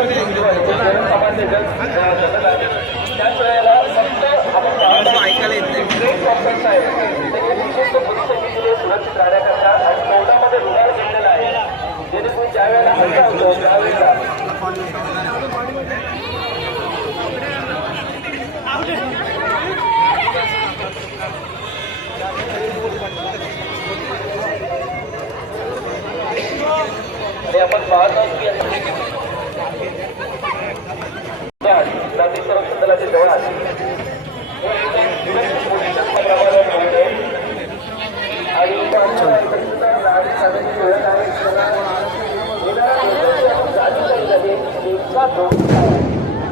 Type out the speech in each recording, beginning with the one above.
सर्वसामान्य जन जगत आहे त्याच वेळेला फक्त आपण ऐकायला येत नाही ग्रेट डॉक्टर्स आहेत ते विशिष्ट परिस्थितीमध्ये सुरक्षित राहण्याकरता आणि तोंडामध्ये रुमाल घेतलेला आहे जेणेकरून ज्या वेळेला हल्ला होतो त्यावेळेला आणि आपण पाहतो की जाती संरक्षण दलाचे जवान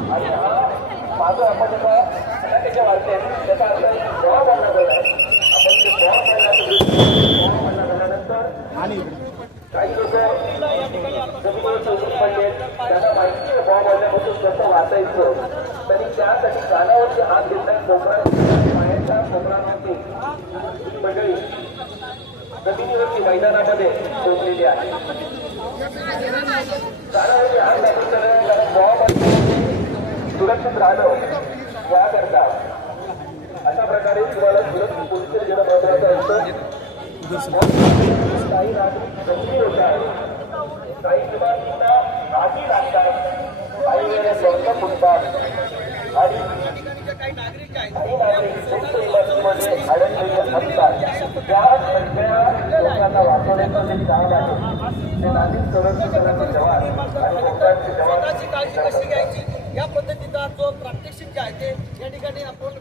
आणि हा माझं आपण त्याच्या वाटते त्याचा अर्थ जबाब आणला गेला आहे आपण ते जबाब झाल्यानंतर काही लोक जमिनीवर चौकून पडले त्यांना माहिती आहे बॉम्ब आणल्यापासून कसं वाचायचं तरी त्यासाठी कानावरती हात घेतला कोकणा पायाच्या कोकणावरती मंडळी जमिनीवरती मैदानामध्ये पोहोचलेली आहे कानावरती हात घालून कारण बॉम्ब सुरक्षित राहणं याकरता अशा प्रकारे तुम्हाला सुरक्षित पोलिस देणं महत्वाचं असतं काही नागरिक जखमी होत आहेत काही इमारतींना आगी लागतात काही वेळेस रक्त फुटतात आणि काही नागरिक उंच इमारतीमध्ये अडकलेले असतात त्या सगळ्या लोकांना वाचवण्याचं जे काम आहे ते नागरिक संरक्षण दलाचे जवान आणि कोकणाचे जवान काळजी कशी घ्यायची या पद्धतीचा जो प्रात्यक्षिक जे आहे ते या ठिकाणी आपण